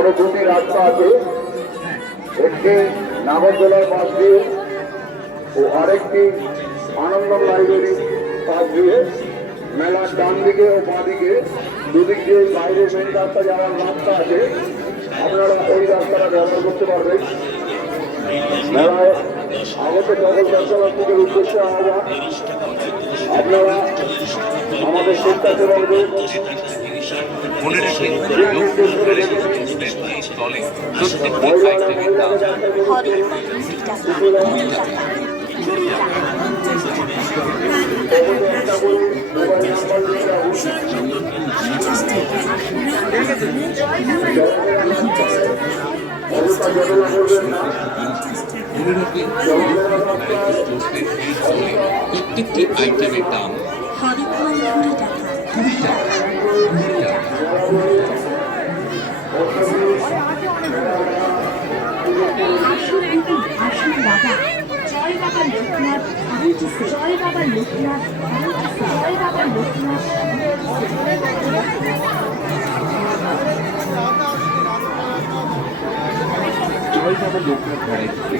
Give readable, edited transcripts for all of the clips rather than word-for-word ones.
আরো দুটি রাস্তা আছে, একটি নাগরদোলার পাশ দিয়ে ও আরেকটি আনন্দম লাইব্রেরির পাশ দিয়ে। মেলার ডান দিকে ও বাঁ দিকে দুদিক দিয়ে বাইরে মেন রাস্তা যাওয়ার রাস্তা আছে, আপনারা ওই রাস্তাটা ব্যবহার করতে পারবেন। মেলায় আগত সকল দর্শনার্থীদের উদ্দেশ্যে আহ্বান, আপনারা আমাদের স্বেচ্ছাসেবকদের প্রত্যেকটি আইটেমের দাম 20 টাকা। আসুন বাবা, জয় বাবা লোকনাথ, জয় বাবা লোকনাথ, জয় বাবা লোকনাথ। জয় বাবা লোকনাথ ভ্যারাইটিতে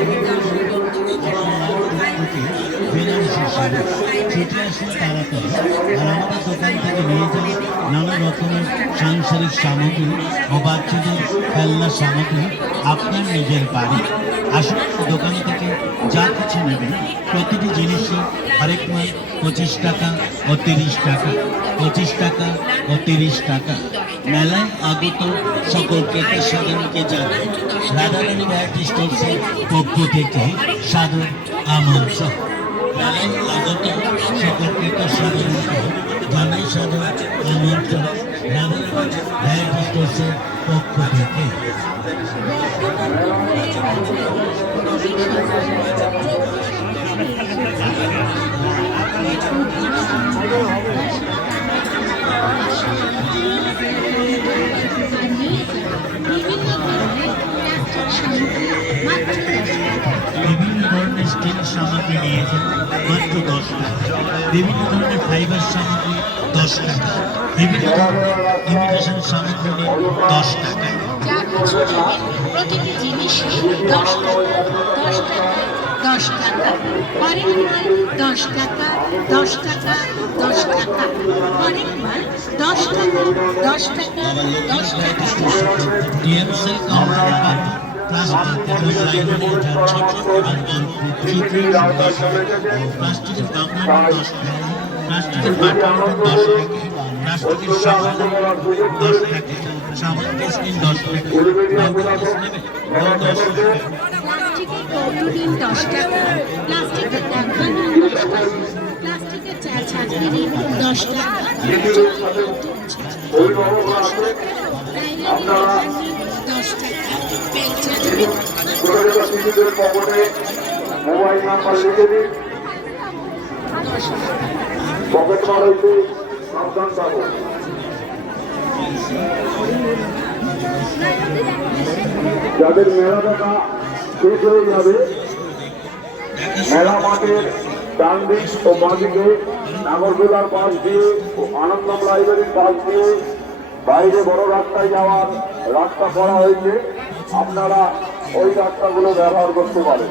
বিভিন্ন ধরনের ফুলের ছুটে আসুন তাড়াতাড়ি। আর আমাদের দোকান থেকে নিয়ে যান নানা রকমের সাংসারিক সামগ্রী ও বাচ্চাদের খেলনার সামগ্রী আপনার নিজের বাড়ি। আসুন দোকান থেকে যা কিছু নেবেন প্রতিটি জিনিসই হরেক মাল 25 টাকা ও 30 টাকা, 25 টাকা ও 30 টাকা। মেলায় আগত সকল ক্রেতা সাধারণকে জানাই রাধারানী ভ্যারাইটি স্টোরসের পক্ষ থেকে সাদর আমন্ত্রণ। মেলায় আগত সকল ক্রেতা সাধারণকে জানাই সাদর আমন্ত্রণ রাধারানী ভ্যারাইটি স্টোরসের পক্ষ থেকে। বিভিন্ন ধরনের স্টিল সামগ্রী নিয়েছেন মাত্র 10 টাকা, বিভিন্ন ধরনের ফাইবার সামগ্রী 10 টাকা, বিভিন্ন ধরনের ইমিটেশন সামগ্রী 10 টাকা। প্রতিটি জিনিস 10 টাকা, 10 টাকা, 10 টাকা। হরেক মাল 10 টাকা, 10 টাকা, 10 টাকা। হরেক মাল 10 টাকা, 10 টাকা, 10 টাকা। ডিএমসেল কাউন্টারের পাতা প্লাস্টিকের লাইনের ছোট এবং প্লাস্টিকের গামলার 10 টাকা, প্লাস্টিকের বাটার 10 টাকা, প্লাস্টিকের সাবান 10 টাকা, সাবান স্কিন 10 টাকা, প্লাস্টিকের কৌটুরি 10 টাকা, প্লাস্টিকের ডাব্বা 10 টাকা, প্লাস্টিকের চা ছাঁকনি 10 টাকা, আপনারা 10 টাকা, শিশুদের পকেটে মোবাইল নাম্বার লিখে দিন, পকেট মার হইতে সাবধান থাকুন। যাদের মেলা দেখা শেষ হয়ে যাবে, মেলা মাঠের ডান দিক ও বাঁ দিকে নাগরদোলার পাশ দিয়ে ও আনন্দম লাইব্রেরির পাশ দিয়ে বাইরে বড় রাস্তায় যাওয়ার রাস্তা করা হয়েছে, আপনারা ওই রাস্তাগুলো ব্যবহার করতে পারেন।